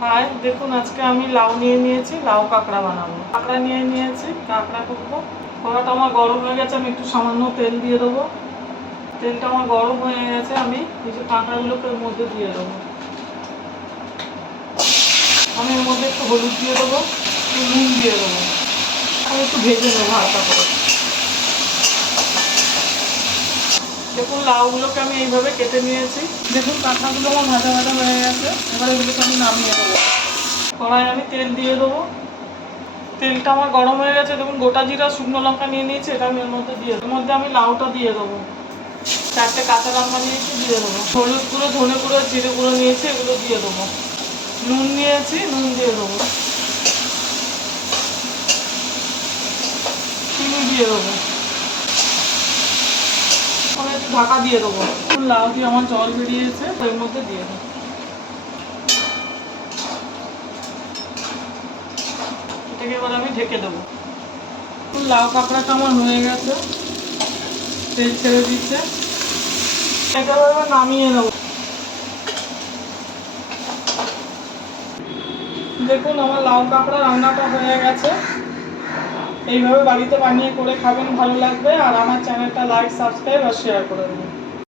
High, দেখুন আজকে আমি লাউ নিয়ে নিয়েছি, লাউ কাঁকড়া বানাবো। কাঁকড়া নিয়ে নিয়েছি, কাঁকড়া করবো। কড়াটা আমার গরম হয়ে গেছে, আমি একটু সামান্য তেল দিয়ে দেবো। তেলটা আমার গরম হয়ে গেছে, আমি এই যে কাঁকড়াগুলোকে এর মধ্যে দিয়ে দেবো। আমি এর মধ্যে একটু হলুদ দিয়ে দেবো, একটু নুন দিয়ে দেবো। আমি একটু ভেজে নেবো হালকা করে। দেখুন লাউগুলোকে আমি এইভাবে কেটে নিয়েছি। দেখুন কাঁকড়াগুলো আমার ভাজা ভাজা হয়ে গেছে। এবার এগুলোকে আমি নামিয়ে দেবো। কড়াই আমি তেল দিয়ে দেবো। তেলটা আমার গরম হয়ে গেছে। দেখুন গোটা জিরা শুকনো লঙ্কা নিয়ে নিয়েছি, এটা আমি এর মধ্যে দিয়ে দেবো। এর মধ্যে আমি লাউটা দিয়ে দেবো। 4টে কাঁচা লঙ্কা নিয়েছি, দিয়ে দেবো। হলুদ গুঁড়ো, ধনে গুঁড়ো, জিরে গুঁড়ো নিয়েছি, এগুলো দিয়ে দেবো। নুন নিয়েছি, নুন দিয়ে দেবো। চিনি দিয়ে দেবো। আমি একটু ঢাকা দিয়ে দেবো। লাউ দিয়ে আমার জল বেরিয়েছে, এর মধ্যে দিয়ে দেবো। এটাকে এবার আমি ঢেকে দেবো। লাউ কাঁকড়াটা আমার হয়ে গেছে, তেল ছেড়ে দিচ্ছে। এটা এবার নামিয়ে নেবো। দেখুন আমার লাউ কাঁকড়া রান্নাটা হয়ে গেছে। এইভাবে বাড়িতে বানিয়ে করে খাবেন, ভালো লাগবে। আর আমার চ্যানেলটা লাইক, সাবস্ক্রাইব আর শেয়ার করে দেবেন।